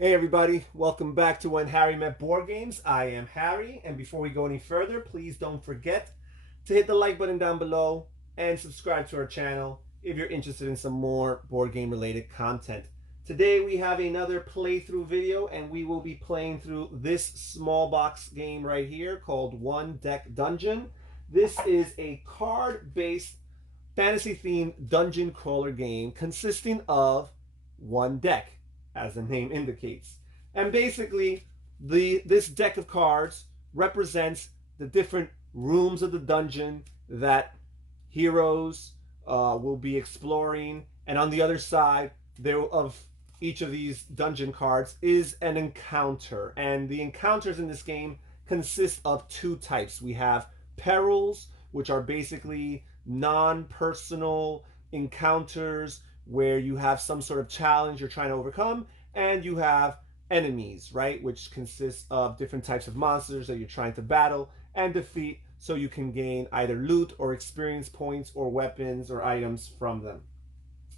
Hey everybody, welcome back to When Harry Met Board Games. I am Harry, and before we go any further, please don't forget to hit the like button down below and subscribe to our channel if you're interested in some more board game related content. Today we have another playthrough video and we will be playing through this small box game right here called One Deck Dungeon. This is a card-based fantasy themed dungeon crawler game consisting of one deck, as the name indicates. And basically, this deck of cards represents the different rooms of the dungeon that heroes will be exploring. And on the other side there of each of these dungeon cards is an encounter. And the encounters in this game consist of two types. We have perils, which are basically non-personal encounters where you have some sort of challenge you're trying to overcome, and you have enemies, right, which consists of different types of monsters that you're trying to battle and defeat so you can gain either loot or experience points or weapons or items from them.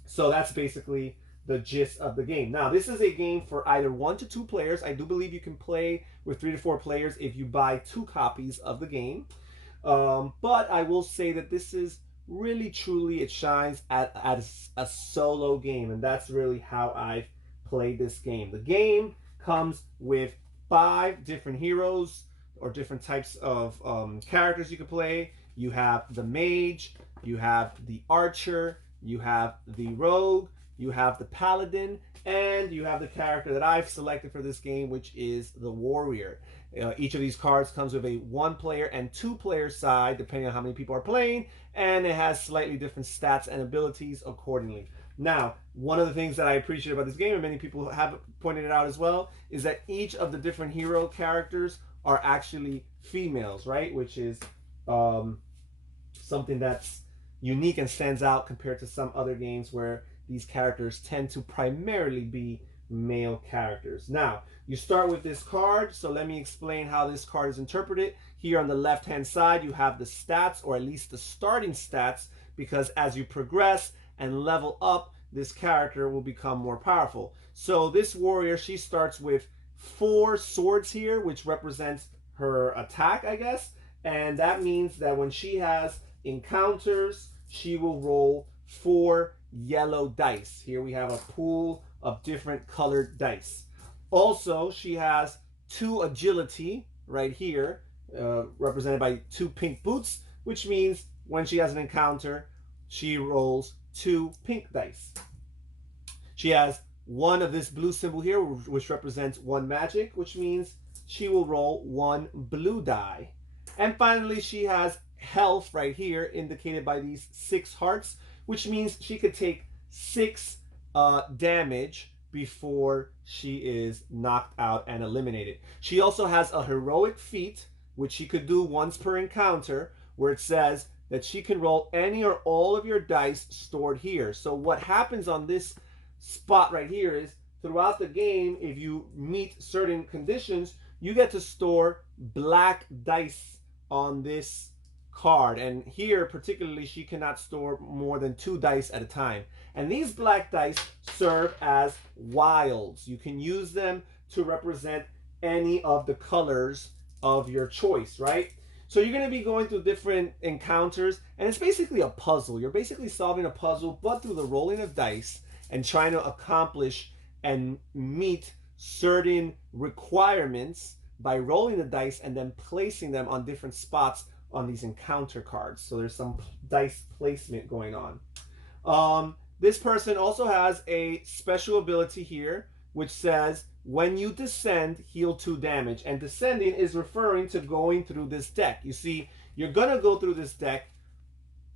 So that's basically the gist of the game. Now, this is a game for either 1 to 2 players. I do believe you can play with 3 to 4 players if you buy 2 copies of the game. But I will say that this is really truly, it shines as a solo game, and that's really how I've played this game. The game comes with 5 different heroes or different types of characters you can play. You have the mage, you have the archer, you have the rogue, you have the paladin, and you have the character that I've selected for this game, which is the warrior. Each of these cards comes with a 1-player and 2-player side, depending on how many people are playing, and it has slightly different stats and abilities accordingly. Now, one of the things that I appreciate about this game, and many people have pointed it out as well, is that each of the different hero characters are actually females, right? Which is something that's unique and stands out compared to some other games where these characters tend to primarily be male characters. Now, you start with this card, so let me explain how this card is interpreted. Here on the left hand side you have the stats, or at least the starting stats, because as you progress and level up, this character will become more powerful. So this warrior, she starts with 4 swords here, which represents her attack, I guess, and that means that when she has encounters, she will roll 4 yellow dice. Here we have a pool of different colored dice. Also, she has 2 agility right here, represented by 2 pink boots, which means when she has an encounter, she rolls 2 pink dice. She has 1 of this blue symbol here, which represents 1 magic, which means she will roll 1 blue die. And finally, she has health right here, indicated by these 6 hearts, which means she could take 6 damage before she is knocked out and eliminated. She also has a heroic feat, which she could do once per encounter, where it says that she can roll any or all of your dice stored here. So what happens on this spot right here is, throughout the game, if you meet certain conditions, you get to store black dice on this card, and here particularly she cannot store more than 2 dice at a time. And these black dice serve as wilds. You can use them to represent any of the colors of your choice, right? So you're going to be going through different encounters, and it's basically a puzzle. You're basically solving a puzzle, but through the rolling of dice and trying to accomplish and meet certain requirements by rolling the dice and then placing them on different spots on these encounter cards. So there's some dice placement going on. This person also has a special ability here, which says when you descend, heal 2 damage. And descending is referring to going through this deck. You see, you're going to go through this deck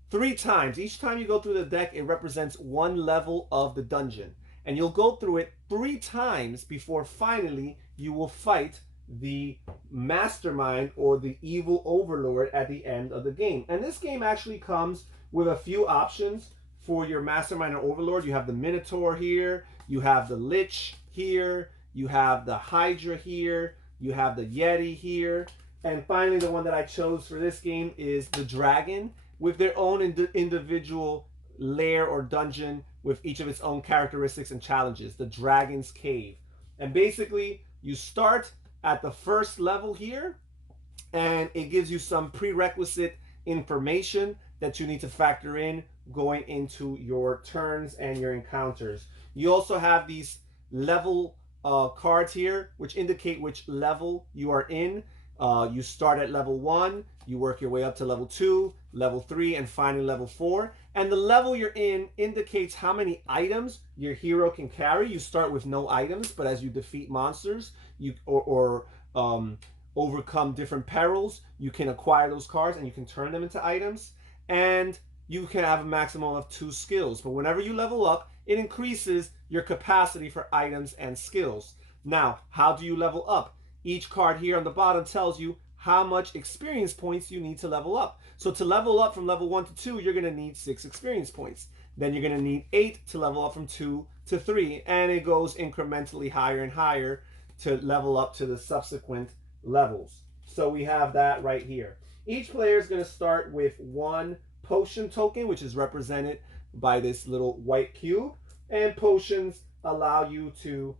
3 times. Each time you go through the deck, it represents 1 level of the dungeon. And you'll go through it 3 times before finally you will fight the mastermind or the evil overlord at the end of the game. And this game actually comes with a few options for your mastermind or overlord. You have the Minotaur here, you have the Lich here, you have the Hydra here, you have the Yeti here, and finally the one that I chose for this game is the Dragon, with their own individual lair or dungeon with each of its own characteristics and challenges. The Dragon's Cave. And basically, you start at the first level here, and it gives you some prerequisite information that you need to factor in going into your turns and your encounters. You also have these level cards here, which indicate which level you are in. You start at level 1, you work your way up to level 2, level 3, and finally level 4. And the level you're in indicates how many items your hero can carry. You start with no items, but as you defeat monsters, or overcome different perils, you can acquire those cards and you can turn them into items. And you can have a maximum of 2 skills. But whenever you level up, it increases your capacity for items and skills. Now, how do you level up? Each card here on the bottom tells you how much experience points you need to level up. So to level up from level 1 to 2, you're going to need 6 experience points. Then you're going to need 8 to level up from 2 to 3. And it goes incrementally higher and higher to level up to the subsequent levels. So we have that right here. Each player is going to start with 1 potion token, which is represented by this little white cube. And potions allow you to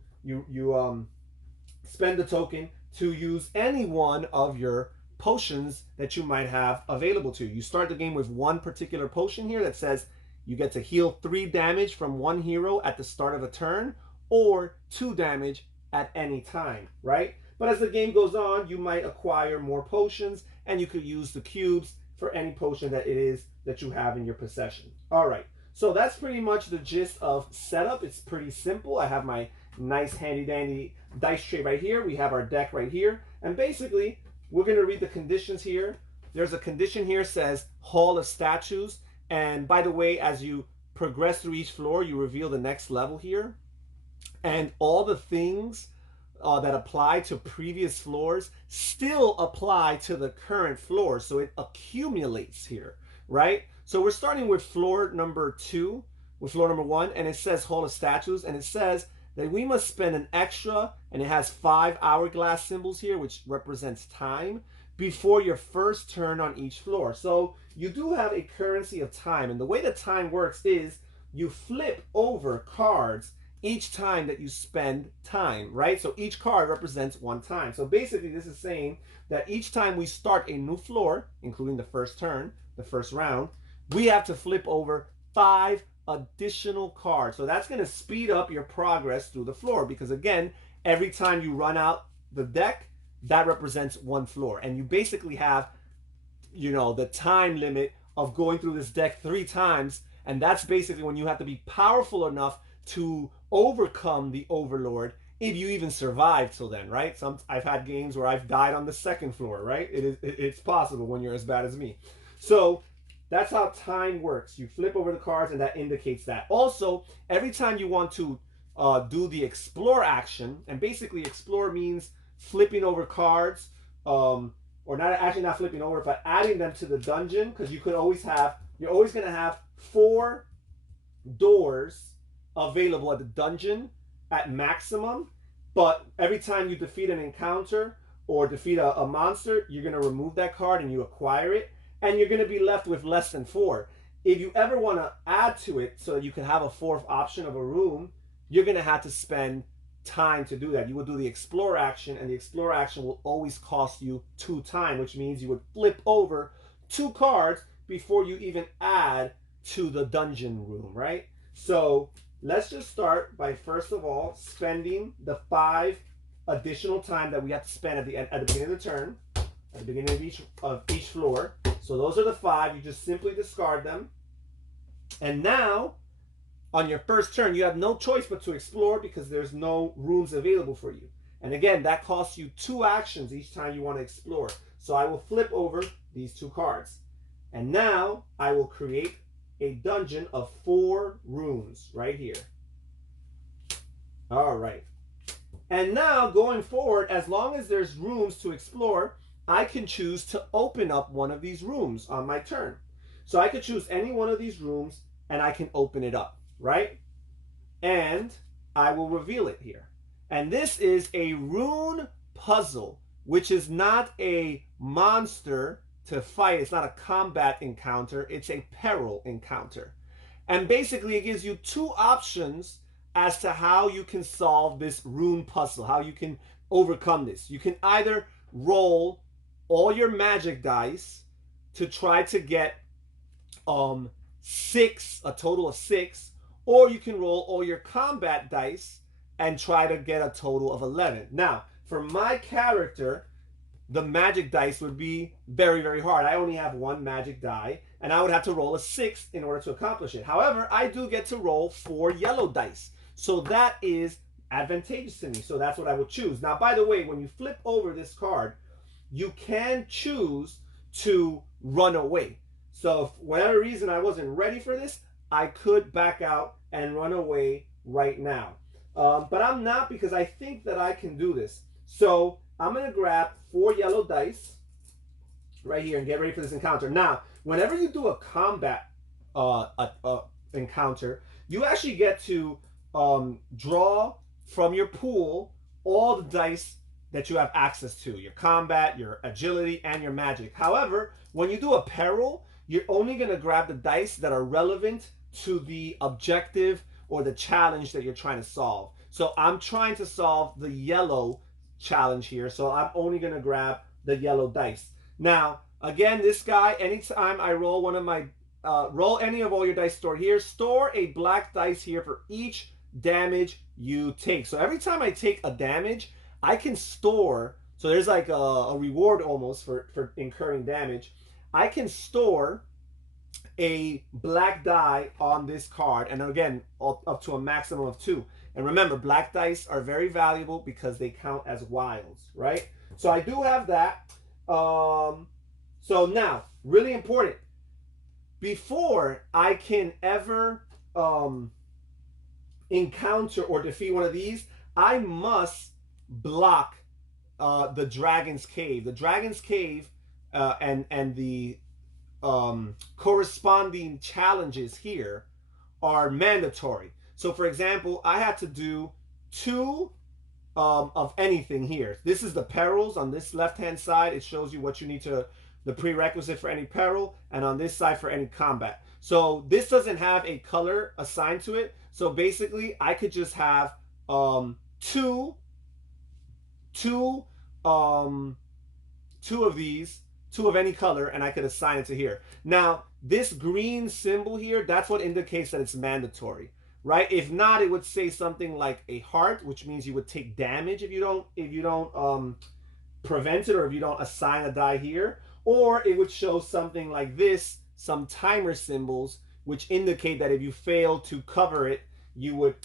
spend the token to use any one of your potions that you might have available to you. You start the game with 1 particular potion here that says you get to heal 3 damage from 1 hero at the start of a turn, or 2 damage at any time, right? But as the game goes on, you might acquire more potions, and you could use the cubes for any potion that it is that you have in your possession. All right, so that's pretty much the gist of setup. It's pretty simple. I have my nice handy dandy dice tray right here. We have our deck right here. And basically, we're going to read the conditions here. There's a condition here that says Hall of Statues. And by the way, as you progress through each floor, you reveal the next level here. And all the things that apply to previous floors still apply to the current floor. So it accumulates here, right? So we're starting with floor number 2, with floor number 1, and it says Hall of Statues, and it says that we must spend an extra, and it has 5 hourglass symbols here, which represents time, before your first turn on each floor. So you do have a currency of time, and the way that time works is you flip over cards each time that you spend time, right? So each card represents 1 time. So basically this is saying that each time we start a new floor, including the first turn, the first round, we have to flip over 5 additional cards. So that's going to speed up your progress through the floor, because again, every time you run out the deck, that represents 1 floor. And you basically have, the time limit of going through this deck 3 times. And that's basically when you have to be powerful enough to overcome the Overlord, if you even survive till then, right? I've had games where I've died on the 2nd floor, right? It's possible when you're as bad as me. So that's how time works. You flip over the cards, and that indicates that. Also, every time you want to do the explore action, and basically explore means flipping over cards, or not flipping over, but adding them to the dungeon, because you're always going to have 4 doors available at the dungeon at maximum, but every time you defeat an encounter or defeat a monster, you're going to remove that card and you acquire it, and you're going to be left with less than 4. If you ever want to add to it so that you can have a 4th option of a room, you're going to have to spend time to do that. You will do the explore action, and the explore action will always cost you 2 time, which means you would flip over 2 cards before you even add to the dungeon room, right? So let's just start by, first of all, spending the 5 additional time that we have to spend at the beginning of the turn, at the beginning of each floor. So those are the 5. You just simply discard them. And now, on your first turn, you have no choice but to explore, because there's no rooms available for you. And again, that costs you 2 actions each time you want to explore. So I will flip over these 2 cards. And now I will create a dungeon of 4 rooms right here. All right. And now going forward, as long as there's rooms to explore, I can choose to open up one of these rooms on my turn. So I could choose any one of these rooms and I can open it up, right? And I will reveal it here. And this is a rune puzzle, which is not a monster to fight. It's not a combat encounter. It's a peril encounter. And basically it gives you 2 options as to how you can solve this rune puzzle, how you can overcome this. You can either roll all your magic dice to try to get a total of 6, or you can roll all your combat dice and try to get a total of 11. Now, for my character, the magic dice would be very, very hard. I only have one magic die, and I would have to roll a 6 in order to accomplish it. However, I do get to roll 4 yellow dice. So that is advantageous to me. So that's what I would choose. Now, by the way, when you flip over this card, you can choose to run away. So if for whatever reason I wasn't ready for this, I could back out and run away right now. But I'm not, because I think that I can do this. So I'm going to grab 4 yellow dice right here and get ready for this encounter. Now, whenever you do a combat encounter, you actually get to draw from your pool all the dice that you have access to, your combat, your agility, and your magic. However, when you do a peril, you're only going to grab the dice that are relevant to the objective or the challenge that you're trying to solve. So I'm trying to solve the yellow challenge here, so I'm only going to grab the yellow dice. Now, again, this guy, anytime I roll one of my, roll any of all your dice stored here, store a black dice here for each damage you take. So every time I take a damage, I can store, so there's like a reward almost for incurring damage. I can store a black die on this card, and again, up to a maximum of 2. And remember, black dice are very valuable because they count as wilds, right? So I do have that. So now, really important, before I can ever encounter or defeat one of these, I must block the Dragon's Cave. The Dragon's Cave and the corresponding challenges here are mandatory. So for example, I had to do 2 of anything here. This is the perils. On this left hand side, it shows you what you need to, the prerequisite for any peril, and on this side for any combat. So this doesn't have a color assigned to it. So basically I could just have 2 of these, 2 of any color, and I could assign it to here. Now, this green symbol here, that's what indicates that it's mandatory, right? If not, it would say something like a heart, which means you would take damage if you don't prevent it, or if you don't assign a die here. Or it would show something like this, some timer symbols, which indicate that if you fail to cover it, you would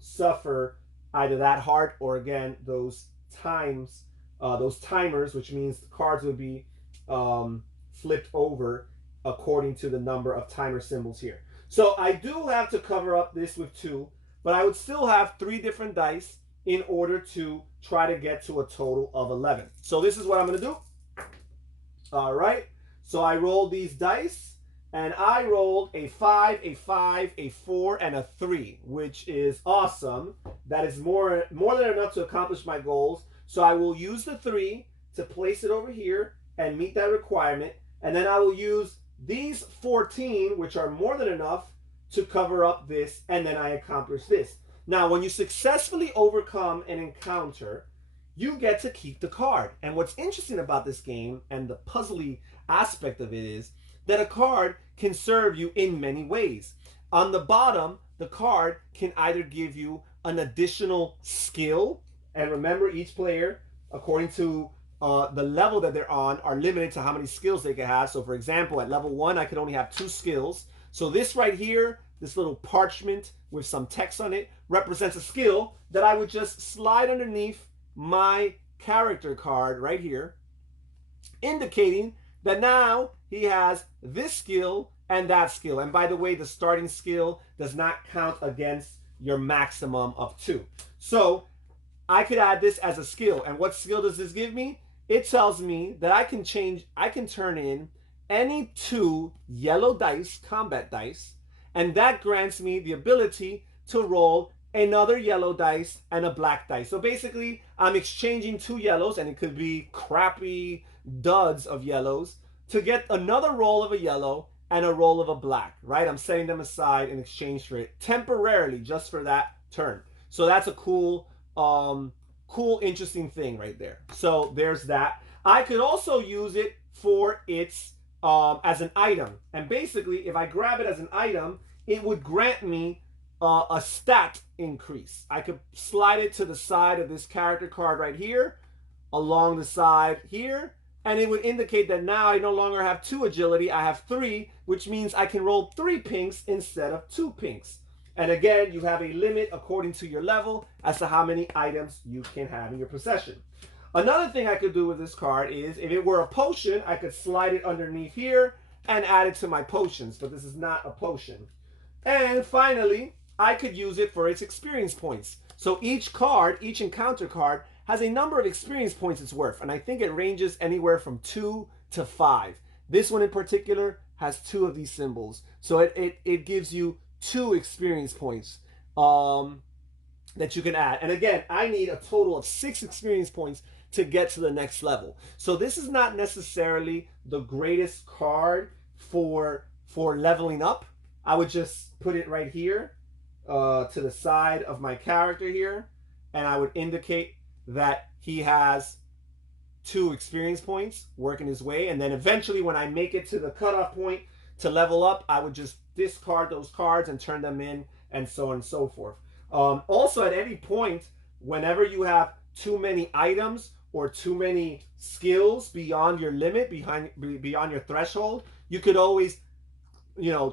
suffer either that heart or, again, those timers, which means the cards would be flipped over according to the number of timer symbols here. So I do have to cover up this with 2, but I would still have 3 different dice in order to try to get to a total of 11. So this is what I'm going to do. All right. So I rolled these dice, and I rolled a 5, a 5, a 4, and a 3, which is awesome. That is more than enough to accomplish my goals. So I will use the 3 to place it over here and meet that requirement. And then I will use these 14, which are more than enough to cover up this, and then I accomplish this. Now, when you successfully overcome an encounter, you get to keep the card. And what's interesting about this game and the puzzly aspect of it is that a card can serve you in many ways. On the bottom, the card can either give you an additional skill, and remember, each player, according to the level that they're on, are limited to how many skills they can have. So for example, at level 1, I could only have 2 skills. So this right here, this little parchment with some text on it, represents a skill that I would just slide underneath my character card right here, indicating that now he has this skill and that skill. And by the way, the starting skill does not count against your maximum of 2. So I could add this as a skill. And what skill does this give me? It tells me that I can turn in any 2 yellow dice, combat dice, and that grants me the ability to roll another yellow dice and a black dice. So basically, I'm exchanging 2 yellows, and it could be crappy duds of yellows, to get another roll of a yellow and a roll of a black, right? I'm setting them aside in exchange for it temporarily, just for that turn. So that's a cool, cool, interesting thing right there. So there's that. I could also use it for its as an item, and basically, if I grab it as an item, it would grant me a stat increase. I could slide it to the side of this character card right here, along the side here, and it would indicate that now I no longer have 2 agility, I have 3, which means I can roll 3 pinks instead of 2 pinks. And again, you have a limit according to your level as to how many items you can have in your possession. Another thing I could do with this card is, if it were a potion, I could slide it underneath here and add it to my potions, but this is not a potion. And finally, I could use it for its experience points. So each card, each encounter card, has a number of experience points it's worth, and I think it ranges anywhere from 2 to 5. This one in particular has 2 of these symbols, so it gives you 2 experience points that you can add. And again, I need a total of 6 experience points to get to the next level. So this is not necessarily the greatest card for leveling up. I would just put it right here to the side of my character here, and I would indicate that he has 2 experience points working his way, and then eventually when I make it to the cutoff point to level up, I would just discard those cards and turn them in, and so on and so forth. Also, at any point, whenever you have too many items or too many skills beyond your limit, beyond your threshold, you could always,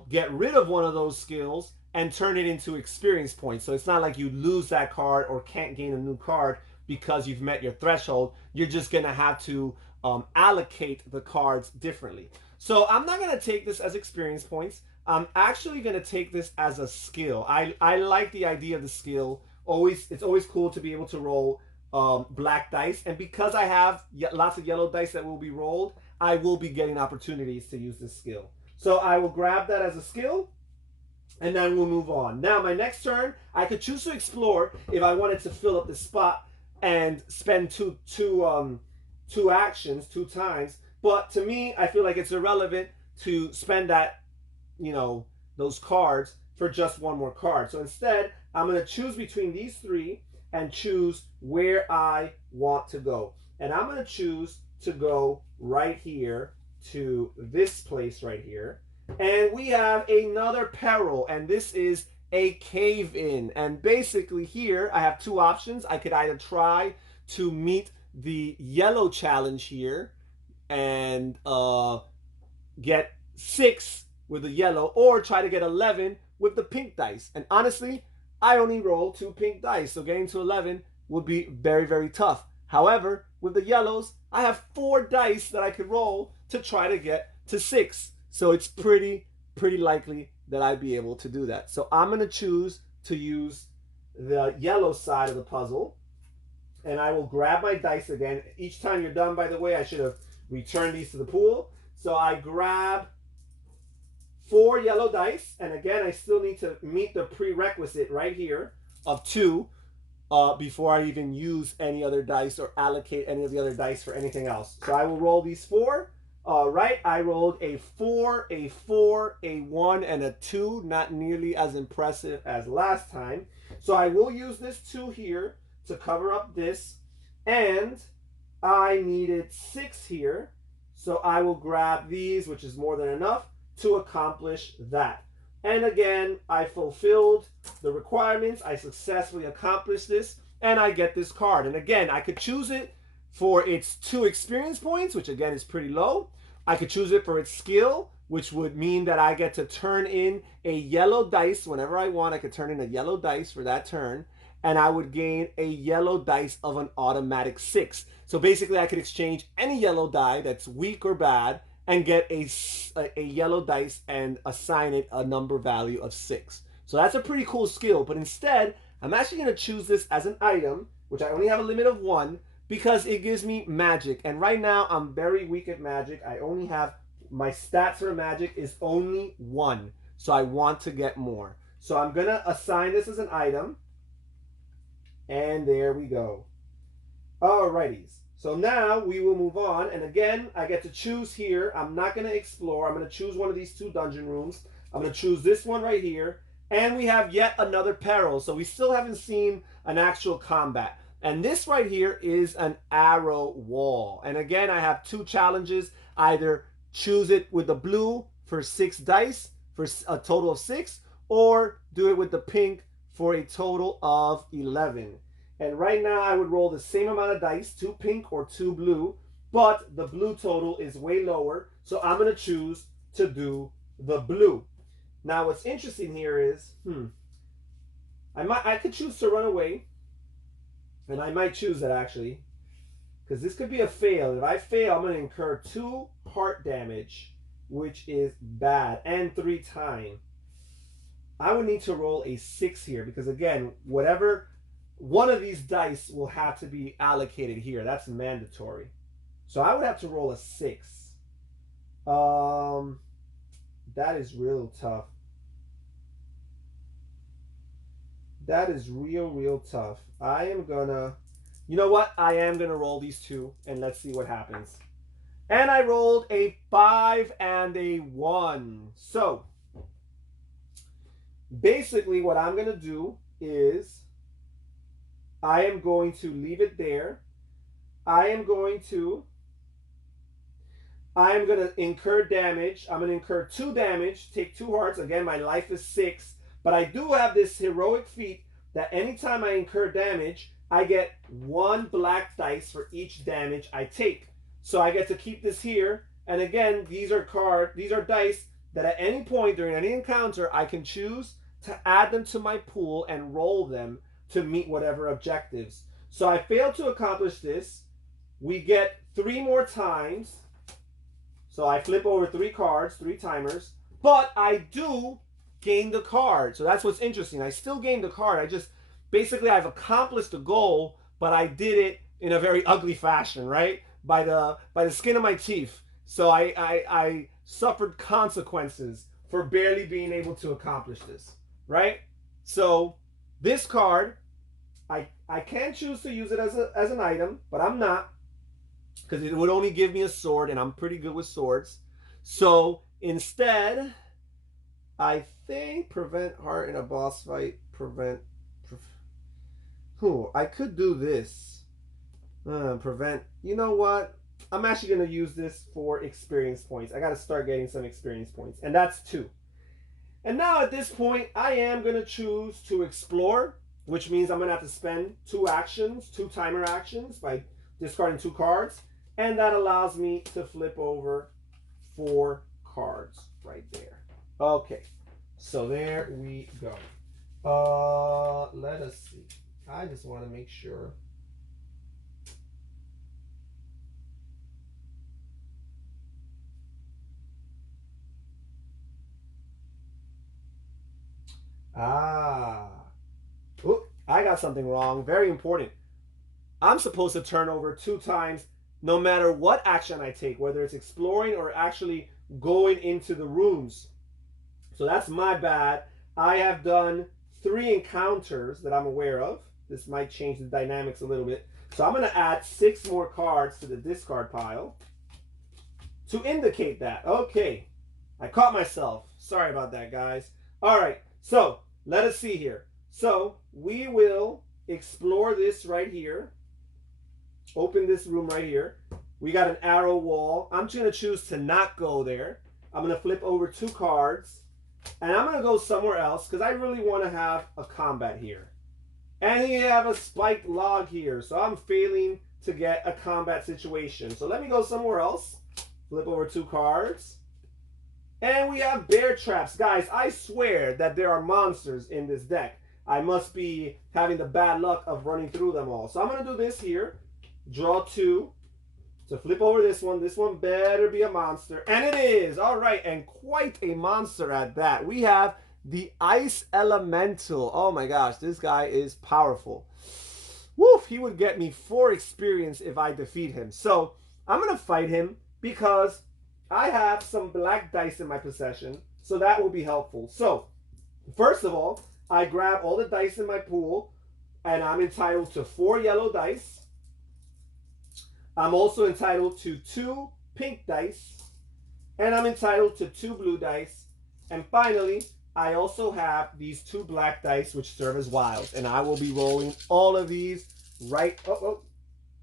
get rid of one of those skills and turn it into experience points. So it's not like you lose that card or can't gain a new card because you've met your threshold. You're just going to have to allocate the cards differently. So I'm not going to take this as experience points. I'm actually going to take this as a skill. I like the idea of the skill. It's always cool to be able to roll black dice. And because I have lots of yellow dice that will be rolled, I will be getting opportunities to use this skill. So I will grab that as a skill, and then we'll move on. Now, my next turn, I could choose to explore if I wanted to fill up the spot and spend two actions 2 times. But to me, I feel like it's irrelevant to spend that, those cards for just 1 more card. So instead, I'm going to choose between these 3 and choose where I want to go. And I'm going to choose to go right here to this place right here. And we have another peril, and this is a cave-in. And basically here, I have 2 options. I could either try to meet the yellow challenge here and get 6 with the yellow, or try to get 11 with the pink dice. And honestly, I only roll 2 pink dice, so getting to 11 would be very, very tough. However, with the yellows, I have 4 dice that I could roll to try to get to 6. So it's pretty likely that I'd be able to do that. So I'm going to choose to use the yellow side of the puzzle, and I will grab my dice again. Each time you're done, by the way, I should have returned these to the pool. So I grab 4 yellow dice, and again, I still need to meet the prerequisite right here of 2 before I even use any other dice or allocate any of the other dice for anything else. So I will roll these 4. All right, I rolled a 4, a 4, a 1, and a 2. Not nearly as impressive as last time. So I will use this 2 here to cover up this. And I needed 6 here. So I will grab these, which is more than enough, to accomplish that. And again, I fulfilled the requirements. I successfully accomplished this, and I get this card. And again, I could choose it for its 2 experience points, which again is pretty low. I could choose it for its skill, which would mean that I get to turn in a yellow dice whenever I want. I could turn in a yellow dice for that turn, and I would gain a yellow dice of an automatic 6. So basically, I could exchange any yellow die that's weak or bad and get a yellow dice and assign it a number value of 6. So that's a pretty cool skill, but instead, I'm actually going to choose this as an item, which I only have a limit of 1, because it gives me magic. And right now, I'm very weak at magic. I only have, my stats for magic is only 1. So I want to get more. So I'm going to assign this as an item. And there we go. Alrighties. So now we will move on. And again, I get to choose here. I'm not going to explore. I'm going to choose one of these 2 dungeon rooms. I'm going to choose this one right here. And we have yet another peril. So we still haven't seen an actual combat. And this right here is an arrow wall. And again, I have two challenges. Either choose it with the blue for 6 dice for a total of 6, or do it with the pink for a total of 11. And right now I would roll the same amount of dice, 2 pink or 2 blue, but the blue total is way lower. So I'm going to choose to do the blue. Now, what's interesting here is, I could choose to run away, and I might choose that actually, because this could be a fail. If I fail, I'm going to incur 2 heart damage, which is bad, and 3 time. I would need to roll a 6 here, because again, whatever one of these dice will have to be allocated here. That's mandatory. So I would have to roll a 6. That is real tough. That is real tough. I am gonna, you know what? I am gonna roll these 2 and let's see what happens. And I rolled a 5 and a 1. So basically what I'm gonna do is I am going to leave it there. I am going to incur damage. I'm going to incur 2 damage, take 2 hearts. Again, my life is 6. But I do have this heroic feat that anytime I incur damage, I get 1 black dice for each damage I take. So I get to keep this here. And again, these are dice that at any point during any encounter, I can choose to add them to my pool and roll them to meet whatever objectives. So I failed to accomplish this. We get 3 more times. So I flip over 3 cards, 3 timers, but I do gain the card. So that's what's interesting. I still gained the card. I've accomplished the goal, but I did it in a very ugly fashion, right? By the skin of my teeth. So I suffered consequences for barely being able to accomplish this, right? So this card, I can choose to use it as an item, but I'm not, because it would only give me a sword, and I'm pretty good with swords. So instead, I think prevent heart in a boss fight. I could do this. Prevent. You know what? I'm actually going to use this for experience points. I got to start getting some experience points, and that's 2. And now at this point, I am going to choose to explore, which means I'm going to have to spend 2 timer actions by discarding 2 cards. And that allows me to flip over 4 cards right there. Okay, so there we go. Let us see. I just want to make sure. I got something wrong. Very important. I'm supposed to turn over 2 times no matter what action I take, whether it's exploring or actually going into the rooms. So that's my bad. I have done 3 encounters that I'm aware of. This might change the dynamics a little bit. So I'm going to add 6 more cards to the discard pile to indicate that. Okay, I caught myself. Sorry about that, guys. All right, so let us see here. So we will explore this right here. Open this room right here. We got an arrow wall. I'm going to choose to not go there. I'm going to flip over 2 cards. And I'm going to go somewhere else because I really want to have a combat here. And you have a spiked log here. So I'm failing to get a combat situation. So let me go somewhere else. Flip over 2 cards. And we have bear traps. Guys, I swear that there are monsters in this deck. I must be having the bad luck of running through them all. So I'm going to do this here. Draw 2 to flip over this one. This one better be a monster. And it is. All right. And quite a monster at that. We have the Ice Elemental. Oh my gosh. This guy is powerful. Woof. He would get me 4 experience if I defeat him. So I'm going to fight him because I have some black dice in my possession. So that will be helpful. So first of all, I grab all the dice in my pool. And I'm entitled to 4 yellow dice. I'm also entitled to 2 pink dice, and I'm entitled to 2 blue dice, and finally I also have these 2 black dice which serve as wilds, and I will be rolling all of these right.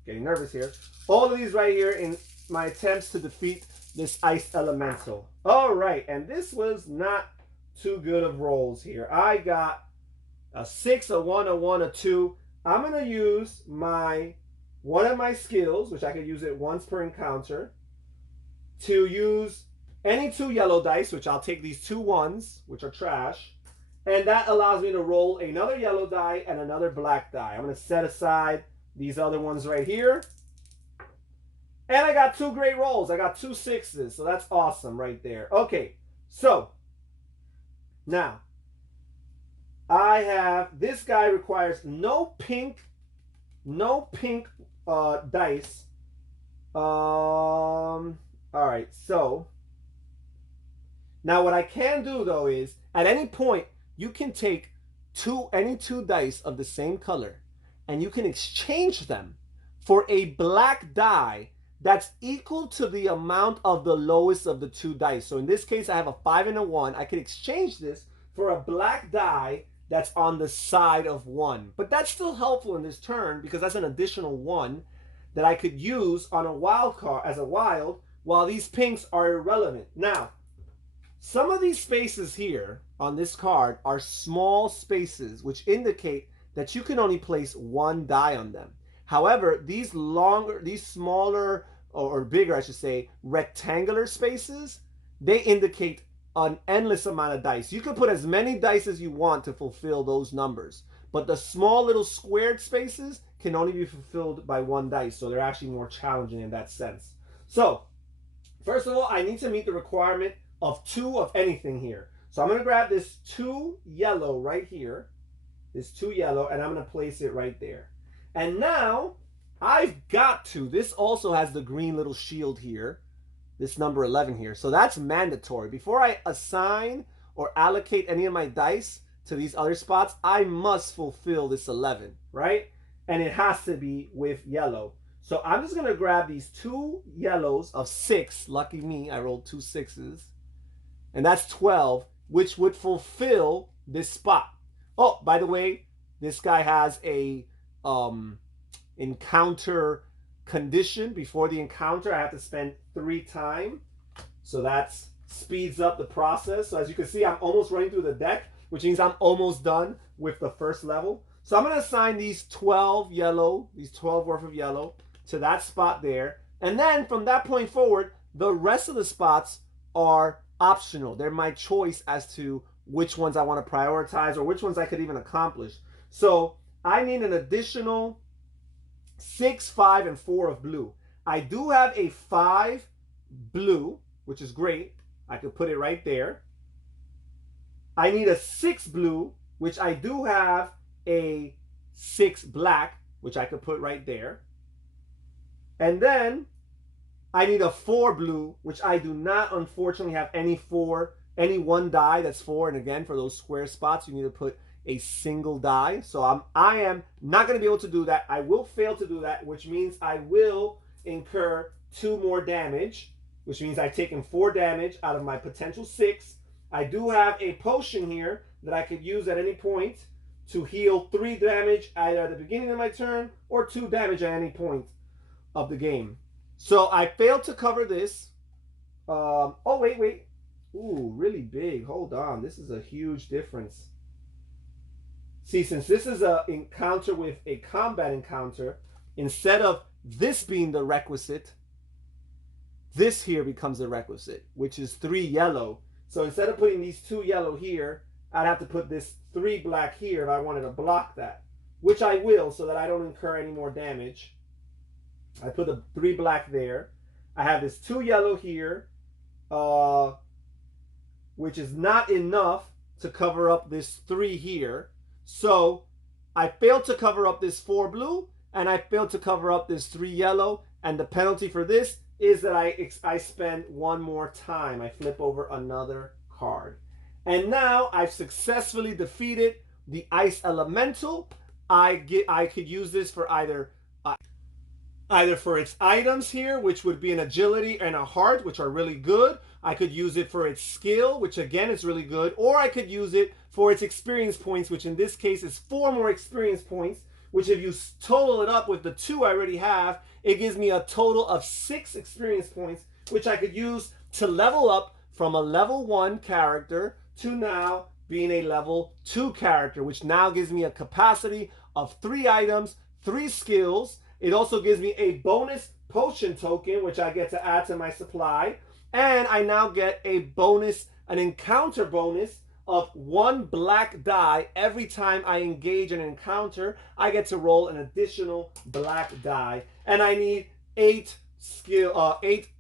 Getting nervous here. All of these right here in my attempts to defeat this ice elemental. All right, and this was not too good of rolls here. I got a 6, a 1, a 1, a 2. I'm gonna use one of my skills, which I could use it once per encounter, to use any 2 yellow dice, which I'll take these 2 ones, which are trash, and that allows me to roll another yellow die and another black die. I'm going to set aside these other ones right here. And I got 2 great rolls. I got 2 6s, so that's awesome right there. Okay, so now I have, this guy requires no pink dice. All right, so now what I can do though is at any point you can take any two dice of the same color and you can exchange them for a black die that's equal to the amount of the lowest of the 2 dice. So in this case I have a 5 and a 1. I could exchange this for a black die that's on the side of 1. But that's still helpful in this turn because that's an additional 1 that I could use on a wild card as a wild, while these pinks are irrelevant. Now, some of these spaces here on this card are small spaces, which indicate that you can only place 1 die on them. However, these smaller, or bigger, I should say, rectangular spaces, they indicate an endless amount of dice. You can put as many dice as you want to fulfill those numbers. But the small little squared spaces can only be fulfilled by 1 dice. So they're actually more challenging in that sense. So, first of all, I need to meet the requirement of 2 of anything here. So I'm going to grab this 2 yellow right here. This 2 yellow, and I'm going to place it right there. And now, I've got to. This also has the green little shield here. This number 11 here. So that's mandatory. Before I assign or allocate any of my dice to these other spots, I must fulfill this 11, right? And it has to be with yellow. So I'm just going to grab these 2 yellows of 6. Lucky me, I rolled 2 6s. And that's 12, which would fulfill this spot. Oh, by the way, this guy has a encounter condition. Before the encounter, I have to spend 3 time. So that speeds up the process. So as you can see, I'm almost running through the deck, which means I'm almost done with the first level. So I'm going to assign these 12 worth of yellow to that spot there. And then from that point forward, the rest of the spots are optional. They're my choice as to which ones I want to prioritize or which ones I could even accomplish. So I need an additional 6, 5, and 4 of blue. I do have a 5 blue, which is great. I could put it right there. I need a 6 blue, which I do have a 6 black, which I could put right there. And then I need a 4 blue, which I do not unfortunately have any 1 die that's 4. And again, for those square spots, you need to put a single die. So I am not going to be able to do that. I will fail to do that, which means I will incur 2 more damage, which means I've taken 4 damage out of my potential 6. I do have a potion here that I could use at any point to heal 3 damage either at the beginning of my turn or 2 damage at any point of the game. So I failed to cover this. Oh, wait. Ooh, really big. Hold on. This is a huge difference. See, since this is an encounter with a combat encounter, instead of this being the requisite, this here becomes the requisite, which is 3 yellow. So instead of putting these 2 yellow here, I'd have to put this 3 black here if I wanted to block that, which I will so that I don't incur any more damage. I put the 3 black there. I have this 2 yellow here, which is not enough to cover up this 3 here. So I failed to cover up this 4 blue, and I failed to cover up this 3 yellow. And the penalty for this is that I spend 1 more time. I flip over another card. And now I've successfully defeated the ice elemental. I could use this for either either for its items here, which would be an agility and a heart, which are really good. I could use it for its skill, which again is really good. Or I could use it for its experience points, which in this case is 4 more experience points, which if you total it up with the 2 I already have, it gives me a total of 6 experience points, which I could use to level up from a level 1 character to now being a level 2 character, which now gives me a capacity of 3 items, 3 skills. It also gives me a bonus potion token, which I get to add to my supply. And I now get a bonus, an encounter bonus of 1 black die. Every time I engage an encounter, I get to roll an additional black die. And I need 8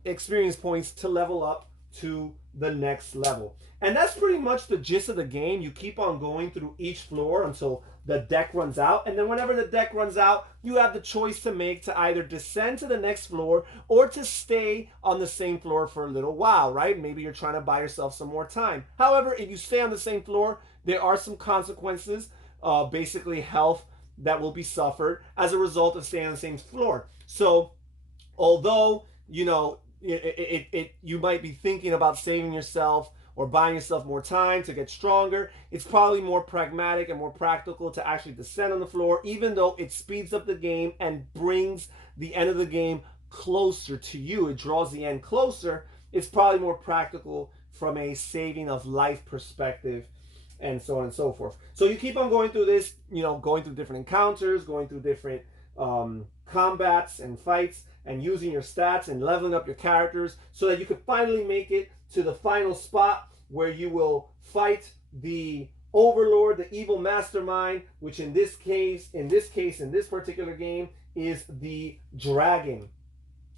experience points to level up to the next level. And that's pretty much the gist of the game. You keep on going through each floor until the deck runs out. And then whenever the deck runs out, you have the choice to make to either descend to the next floor or to stay on the same floor for a little while, right? Maybe you're trying to buy yourself some more time. However, if you stay on the same floor, there are some consequences, basically health that will be suffered as a result of staying on the same floor. So although, you know, you might be thinking about saving yourself or buying yourself more time to get stronger, it's probably more pragmatic and more practical to actually descend on the floor, even though it speeds up the game and brings the end of the game closer to you. It draws the end closer. It's probably more practical from a saving of life perspective and so on and so forth. So you keep on going through this, you know, going through different encounters, going through different combats and fights, and using your stats and leveling up your characters so that you can finally make it to the final spot where you will fight the overlord, the evil mastermind, which in this particular game is the dragon.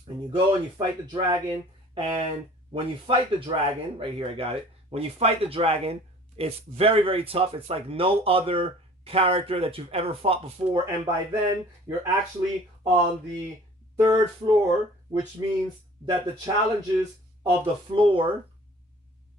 And you go and you fight the dragon, and when you fight the dragon, right here I got it, when you fight the dragon, it's very, very tough. It's like no other character that you've ever fought before, and by then you're actually on the 3rd floor, which means that the challenges of the floor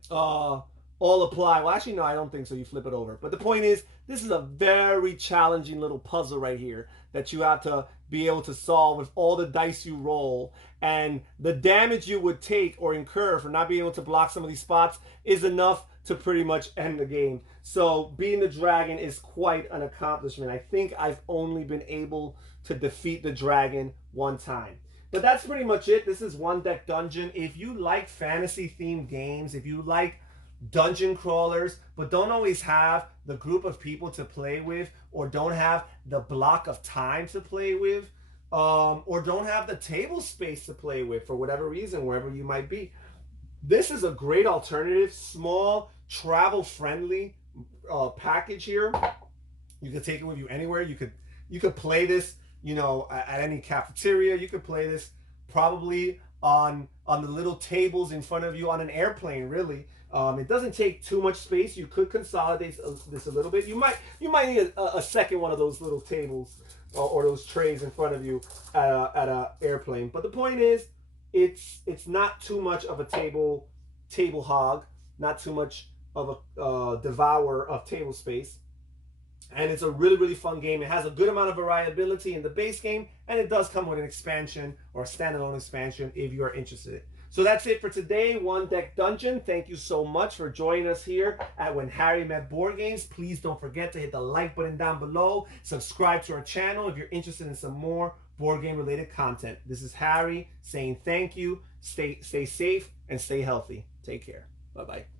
all apply. Well, actually, no, I don't think so. You flip it over. But the point is, this is a very challenging little puzzle right here that you have to be able to solve with all the dice you roll. And the damage you would take or incur for not being able to block some of these spots is enough to pretty much end the game. So beating the dragon is quite an accomplishment. I think I've only been able to defeat the dragon 1 time. But that's pretty much it. This is One Deck Dungeon. If you like fantasy themed games, if you like dungeon crawlers, but don't always have the group of people to play with, or don't have the block of time to play with, or don't have the table space to play with for whatever reason, wherever you might be, this is a great alternative, small, travel-friendly package here. You can take it with you anywhere. You could play this, you know, at any cafeteria. You could play this probably on the little tables in front of you on an airplane, really. It doesn't take too much space. You could consolidate this a little bit. You might need a second one of those little tables or those trays in front of you at a airplane. But the point is, it's not too much of a table hog, not too much of a devourer of table space. And it's a really, really fun game. It has a good amount of variability in the base game, and it does come with an expansion or a standalone expansion if you are interested. So that's it for today, One Deck Dungeon. Thank you so much for joining us here at When Harry Met Board Games. Please don't forget to hit the like button down below. Subscribe to our channel if you're interested in some more board game related content. This is Harry saying thank you. Stay safe and stay healthy. Take care. Bye-bye.